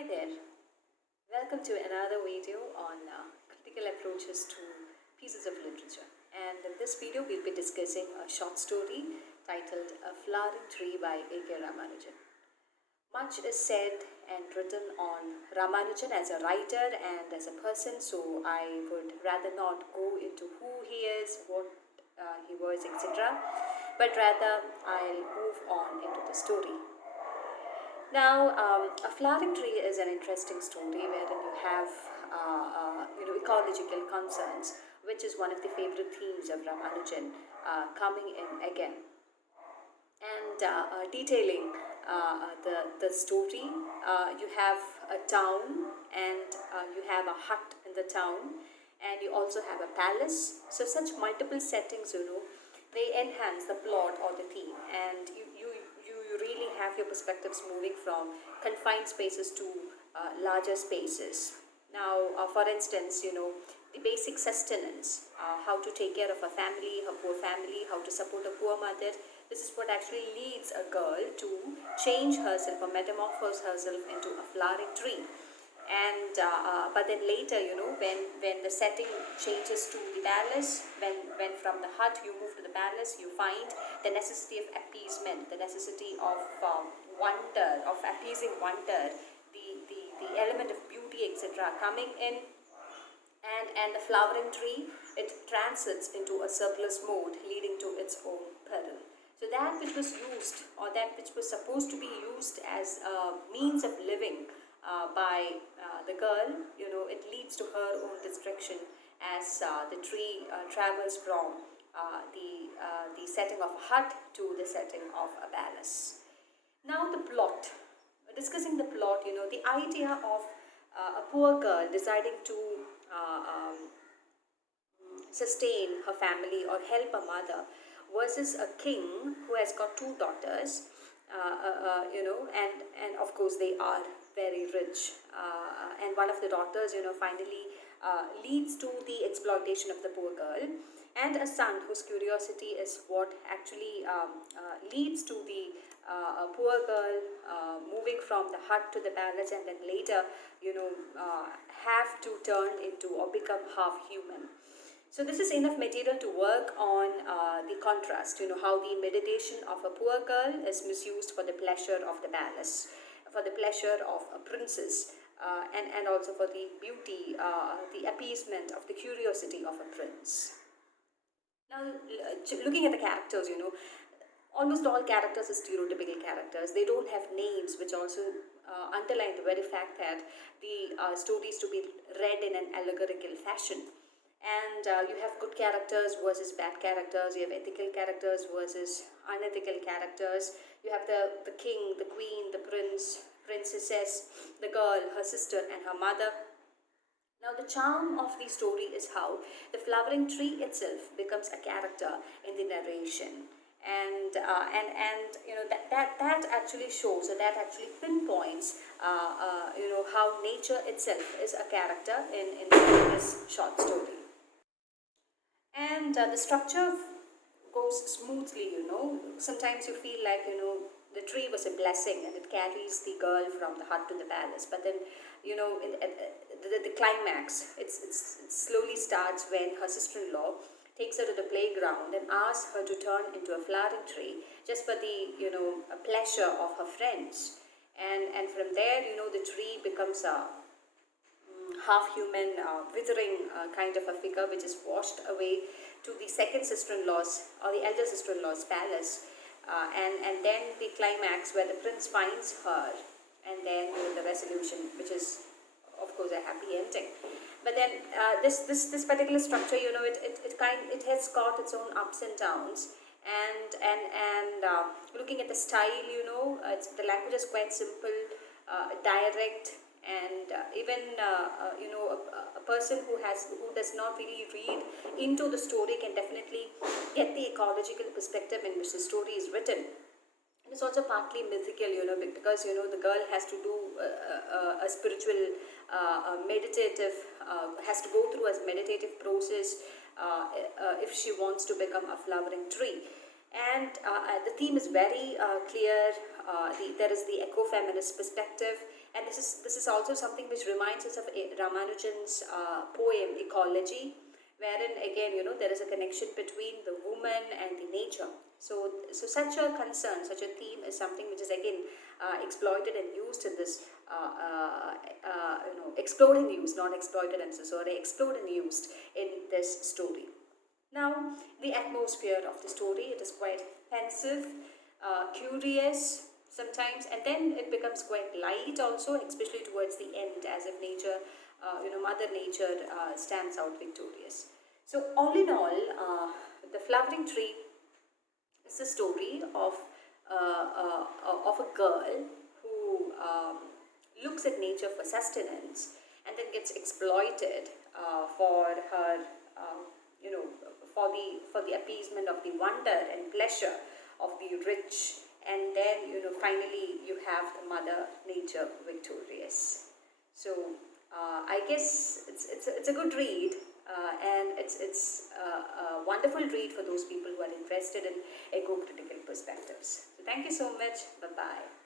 Hi there, welcome to another video on critical approaches to pieces of literature. And in this video, we'll be discussing a short story titled A Flowering Tree by A K Ramanujan. Much is said and written on Ramanujan as a writer and as a person, so I would rather not go into who he is, what he was, etc. But rather, I'll move on into the story. Now, A Flowering Tree is an interesting story wherein you have ecological concerns, which is one of the favorite themes of Ramanujan, coming in again. And detailing the story, you have a town and you have a hut in the town, and you also have a palace. So such multiple settings, they enhance the plot or the theme, and you really have your perspectives moving from confined spaces to larger spaces. Now, for instance, the basic sustenance, how to take care of a family, a poor family, how to support a poor mother. This is what actually leads a girl to change herself or metamorphose herself into a flowering tree. And but then later, when the setting changes to the palace, when from the hut you move to the palace, you find the necessity of appeasement, the necessity of wonder, of appeasing wonder, the element of beauty, etc. coming in, and the flowering tree, it transits into a surplus mode, leading to its own peril. So that which was used, or that which was supposed to be used as a means of living by the girl, it leads to her own destruction as the tree travels from the setting of a hut to the setting of a palace. Now the plot, discussing the plot, the idea of a poor girl deciding to sustain her family or help a mother versus a king who has got two daughters, and of course they are very rich, and one of the daughters, finally leads to the exploitation of the poor girl, and a son whose curiosity is what actually leads to the poor girl moving from the hut to the palace, and then later, have to turn into or become half human. So this is enough material to work on the contrast, how the meditation of a poor girl is misused for the pleasure of the palace, for the pleasure of a princess, and also for the beauty, the appeasement of the curiosity of a prince. Now, looking at the characters, almost all characters are stereotypical characters. They don't have names, which also underline the very fact that the story is to be read in an allegorical fashion. And you have good characters versus bad characters, you have ethical characters versus unethical characters, you have the king, the queen, the prince, princesses, the girl, her sister, and her mother. Now the charm of the story is how the flowering tree itself becomes a character in the narration. And that actually shows, or that actually pinpoints how nature itself is a character in this short story. And the structure goes smoothly, Sometimes you feel like, the tree was a blessing and it carries the girl from the hut to the palace. But then, the climax, it slowly starts when her sister-in-law takes her to the playground and asks her to turn into a flowering tree just for the, pleasure of her friends. And from there, the tree becomes a half-human, withering kind of a figure, which is washed away to the second sister-in-law's or the elder sister-in-law's palace, and then the climax where the prince finds her, and then the resolution, which is of course a happy ending. But then this particular structure, it has got its own ups and downs, and looking at the style, the language is quite simple, direct. And even a person who does not really read into the story can definitely get the ecological perspective in which the story is written. And it's also partly mythical, because the girl has to do a spiritual, meditative, has to go through a meditative process if she wants to become a flowering tree. And the theme is very clear, there is the eco-feminist perspective, and this is also something which reminds us of Ramanujan's poem Ecology, wherein again there is a connection between the woman and the nature. So such a concern, such a theme is something which is again exploited and used in this explored and used, not exploited, I'm so sorry, explored and used in this story. Now, the atmosphere of the story, it is quite pensive, curious sometimes, and then it becomes quite light also, especially towards the end, as if nature, Mother Nature stands out victorious. So, all in all, the flowering tree is a story of a girl who looks at nature for sustenance and then gets exploited for her, for the appeasement of the wonder and pleasure of the rich, and then finally you have the Mother Nature victorious. So I guess it's a good read, and it's a wonderful read for those people who are interested in eco-critical perspectives. So thank you so much. Bye bye.